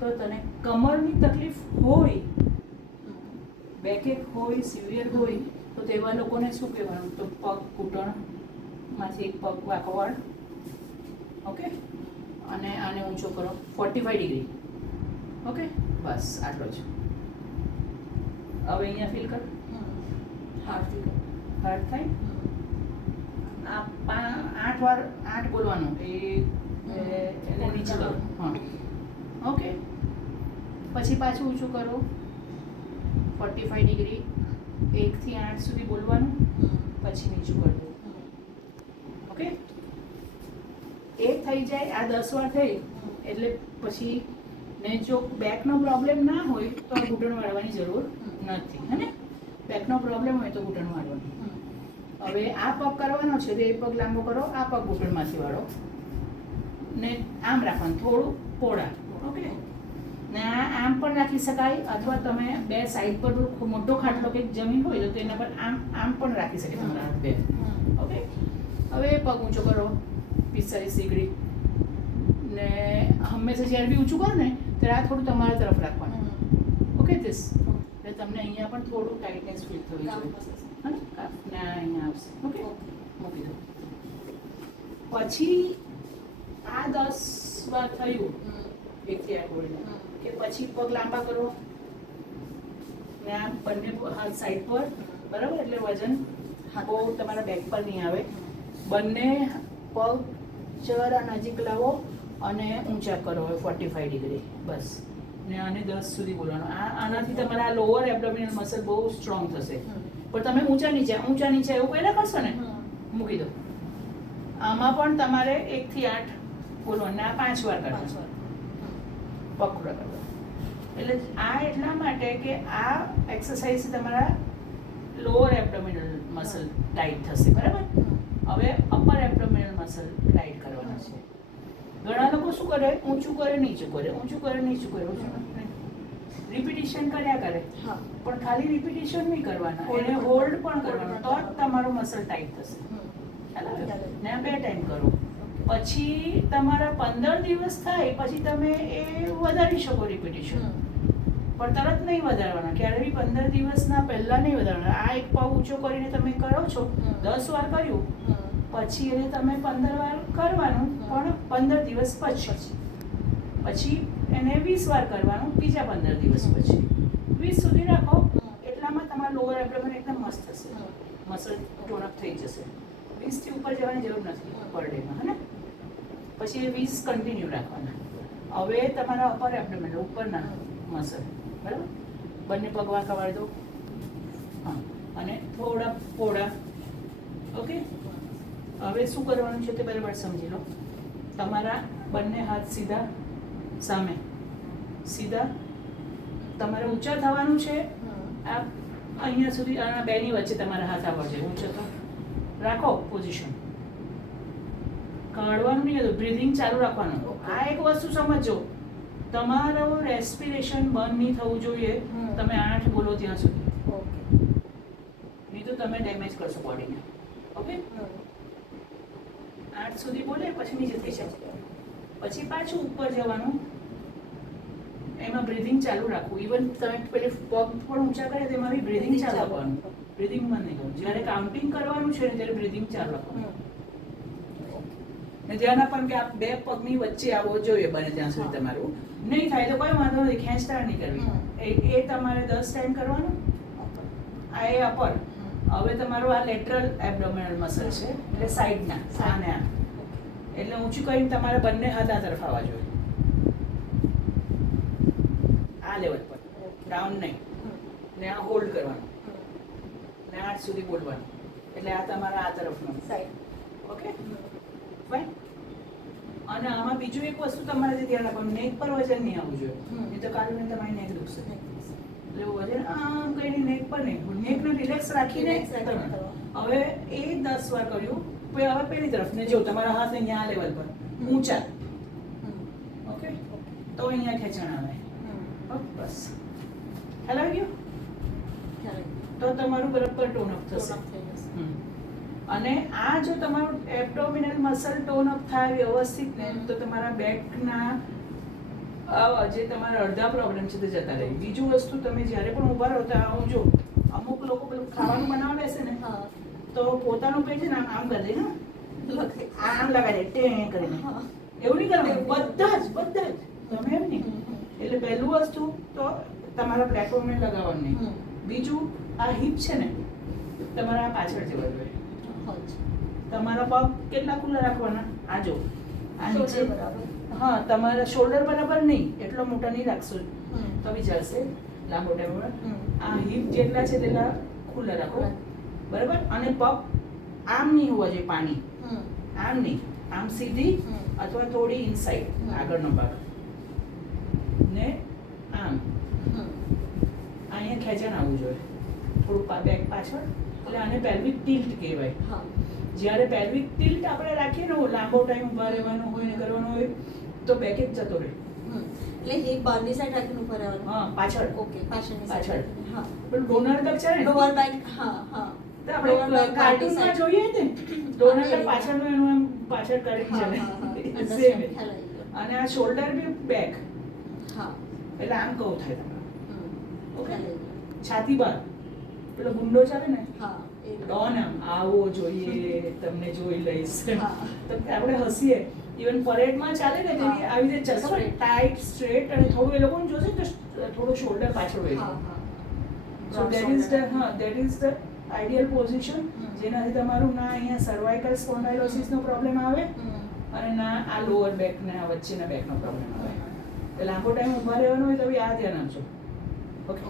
તો તને કમરની તકલીફ હોય, બેકેક હોય, સિવિયર હોય, તો તેવા લોકોને શું કહેવાનું? તો પગ ઘૂંટણમાંથી એક પગ વાંકો વાળ, ઓકે, અને આને ઊંચો કરો 45 ડિગ્રી, ઓકે, બસ આટલો જ. હવે અહીંયા ફીલ કર, હાર્ડ ફીલ કર, હાર્ડ થાય. આ 8 વાર 8 બોલવાનું, એને નીચે કરો, હા, ઓકે. પછી પાછું ઊંચું કરો 45 ડિગ્રી, 1 થી 8 સુધી બોલવાનું, પછી નીચું કરી દો, ઓકે. એ થઈ જાય, આ 10 વાર થઈ એટલે પછી ને જો બેકનો પ્રોબ્લેમ ના હોય તો આ ઘૂંટણ વાળવાની જરૂર નથી, હે ને? બેકનો પ્રોબ્લેમ હોય તો ઘૂંટણ વાળવાનું. હવે આ પગ કરવાનો છે તો એ પગ લાંબો કરો, આ પગ ઘૂંટણમાંથી વાળો ને આમ રાખવાનું, થોડું પોળા, ઓકે. ને આમ પણ રાખી શકાય, અથવા તમે બે સાઈડ પર મોટો ખાટલો કે જમીન હોય તો તેના પર આમ પણ રાખી શકે તમારા હાથ બે, ઓકે. હવે પગ ઊંચો કરો 45 ડિગ્રી, ને હંમેશા જ્યારે બી ઊંચું કરો ને ત્યારે આ થોડું તમારા તરફ રાખવાનું, ઓકે. ધીસ એટલે તમને અહીંયા પણ થોડું ટાઈટનેસ ફીલ થવી જોઈએ, હા, કાફને અહીંયા આવશે, ઓકે. મૂકી દો. પછી આ 10 વાર થયું 1 થી 8 બોલીને કે પછી પગ લાંબા કરો ને આ બંને હાથ સાઈડ પર, બરાબર, એટલે વજન બહુ તમારા બેક પર નહીં આવે. બંને પગ જરા નજીક લાવો અને ઊંચા કરો 45 ડિગ્રી, બસ. ને આને 10 સુધી બોલવાનું. આનાથી તમારા લોઅર એબ્ડોમિનલ મસલ બહુ સ્ટ્રોંગ થશે. પણ તમે ઊંચા નીચે એવું પહેલા કરશો ને, મૂકી દો. આમાં પણ તમારે 1 થી 8 બોલવાનું, આ 5 વાર કરવાનું, પકડો કરો. એટલે આ એટલા માટે કે આ એક્સરસાઇઝ તમારા લોઅર એબ્ડોમિનલ મસલ ટાઈટ થશે, બરાબર. હવે અપર એબ્ડોમિનલ મસલ ટાઈટ કરવાના છે. ઘણા લોકો શું કરે? ઊંચું કરે નીચું કરે, ઊંચું કરે નીચું કરે, રિપીટિશન કર્યા કરે, પણ ખાલી રિપીટિશન નહીં કરવાના, એને હોલ્ડ પણ કરવાનું, તો જ તમારો મસલ ટાઈટ થશે. ને 2 ટાઈમ કરો. પછી તમારા 15 દિવસ થાય પછી તમે એ વધારી શકો રિપીટિશન, પણ તરત નહીં વધારવાના, ક્યારે બી 15 દિવસના પહેલા નહીં વધારવાના. આ એક પગ ઊંચો કરીને તમે કરો છો, 10 વાર કર્યું, પછી એને તમે 15 વાર કરવાનું, પણ 15 દિવસ પછી એને 20 વાર કરવાનું, બીજા 15 દિવસ પછી 20 સુધી રાખો. એટલામાં તમારા લોઅર એબ્ડોમેન એકદમ મસ્ત થશે, મસલ ટોન અપ થઈ જશે. 20 થી ઉપર જવાની જરૂર નથી પર ડેમાં, હે ને? પછી એ 20 કન્ટિન્યુ રાખવાના. હવે તમારા અપર એબ્ડોમેન ઉપરના મસલ, બરાબર, બંને પગ વાંકા વાળી દો, હા, અને થોડા પોળા, ઓકે. હવે શું કરવાનું છે તે બરાબર સમજી લો. તમારા બંને હાથ સીધા સામે, સીધા તમારે ઊંચા થવાનું છે. આ અહીંયા સુધી, આના બેની વચ્ચે તમારા હાથ આવવા જોઈએ, ઊંચો તો રાખો પોઝિશન. કાઢવાનું નહીં હતું, બ્રીધિંગ ચાલુ રાખવાનું. આ એક વસ્તુ સમજો, તમારું રેસ્પિરેશન બંધ નહીં થવું જોઈએ તમે 8 બોલો ત્યાં સુધી, નહીં તો તમે ડેમેજ કરશો બોડીને, ઓકે. 8 સુધી બોલે પછી નીચે થઈ જાય, પછી પાછું ઉપર જવાનું, એમાં બ્રીધિંગ ચાલુ રાખવું. ઇવન તમે પેલી પગ પણ ઊંચા કરે તેમાં બી બ્રીધિંગ ચાલુ રાખવાનું, બ્રીધિંગ બંધ નહીં કરવું. જ્યારે કાઉન્ટિંગ કરવાનું છે ને ત્યારે બ્રીધિંગ ચાલુ રાખવાનું. ને ધ્યાન આપવાનું કે આ 2 પગની વચ્ચે આવવો જોઈએ બને ત્યાં સુધી. તમારું નહીં થાય તો કોઈ વાંધો નથી, ખેંચતાણ નહીં કરવી. એ તમારે 10 ટાઈમ કરવાનું. આ એ અપર. હવે તમારું આ લેટરલ એબ્ડોમિનલ મસલ છે, એટલે સાઈડના, આને આ, એટલે ઊંચું કરીને તમારે બંને હાથ આ તરફ આવવા જોઈએ, આ લેવલ પર, ડાઉન નહીં. ને આ હોલ્ડ કરવાનું, ને 8 સુધી બોલવાનું, એટલે આ તમારા આ તરફનો સાઈડ, ઓકે, ફાઈન. અને આમાં બીજું એક વસ્તુ તમારે ધ્યાન રાખવાનું, નેક પર વજન નહીં આવવું જોઈએ, નહીં તો કાલે તમારી નેક દુખશે. એટલે વજન આમ કઈ નેક પર નહીં, નેકને રિલેક્સ રાખીને હવે એ 10 વાર કર્યું. હવે પેલી તરફ ને જો તમારા હાથ અહીંયા આ લેવલ પર ઊંચા, ઓકે, તો અહીંયા ખેંચાણ આવે, બસ. ખ્યાલ આવી ગયો? તો તમારું બરાબર ટોન અપ થશે. અને આ જો તમારું એબ્ડોમિનલ મસલ ટોન અપ થાય વ્યવસ્થિત ને, તો તમારા બેકના જે તમારા અડધા પ્રોબ્લેમ છે તે જતા રહે. બીજું વસ્તુ, તમે જ્યારે પણ ઊભા રહો તો હું જો અમુક લોકો પેલું ખાવાનું બનાવવા બેસે ને તો પોતાનું પેટ છે ને આમ કરી દે ને, આમ લગાડે ટેં કરીને. એવું નહીં કરવાનું, બધા જ તમે એમ નહીં. એટલે પહેલું વસ્તુ તો તમારા પ્લેટફોર્મે લગાવવાનું નહીં. બીજું, આ હિપ છે ને તમારા પાછળ જવા જોઈએ. તમારા પગ કેટલા ખુલ્લા રાખવાના? આ જો આ નીચે બરાબર. હા, તમારા શોલ્ડર બરાબર નહીં, એટલો મોટા નહીં રાખશો તો બી ચાલશે લાંબો ટાઈમ. આ હિપ જેટલા છે તેટલા ખુલ્લા રાખો, બરાબર. અને પગ આમ નહીં હોવા જોઈએ, પાણી આમ નહીં, આમ સીધી અથવા થોડી ઇનસાઇડ આગળનો ભાગ ને આમ અહીંયા ખેંચાણ આવવું જોઈએ, થોડું બેક પાછળ. એટલે આને પેલ્વિક ટિલ્ટ કહેવાય. જ્યારે પેલ્વિક ટિલ્ટ આપણે રાખીએ ને લાંબો ટાઈમ ઊભા રહેવાનું હોય ને કરવાનું હોય તો બેક જ જતો રહે. એટલે હિપ બહારની સાઈડ રાખીને ઉપર રહેવાનું. હા, પાછળ. ઓકે, પાછળની પાછળ. સાઈડ. હા, પણ ડોનર બેક છે ને, લોઅર બેક. હા હા, તો આપણે કાર્ટૂનમાં જોઈએ ને ડોનર બેક પાછળનું એનું એમ પાછળ કરી છે સેમ. અને આ શોલ્ડર બી બેક. હા, એટલે આમ કહું થાય તમારે. ઓકે, છાતી બહાર પેલો ગુંડો ચાલે ને, હા, ડોન આમ આવો જોઈએ, તમને જોઈ લઈશ. તો આપણે હસીએ, ઇવન પરેડમાં ચાલે ને તેવી આવી રીતે ચાલશે, ટાઈટ સ્ટ્રેટ. અને થોડું એ લોકોને જોશે ને તો થોડું શોલ્ડર પાછળ હોય. So that is the ideal position, જેનાથી તમારું ના અહીંયા સર્વાઇકલ સ્પોન્ડાઇલોસિસનો પ્રોબ્લેમ આવે અને ના આ લોઅર બેક ને આ વચ્ચેના બેકનો પ્રોબ્લેમ આવે. એટલે લાંબો ટાઈમ ઊભા રહેવાનો હોય તો બી આ ધ્યાન આપજો. ઓકે.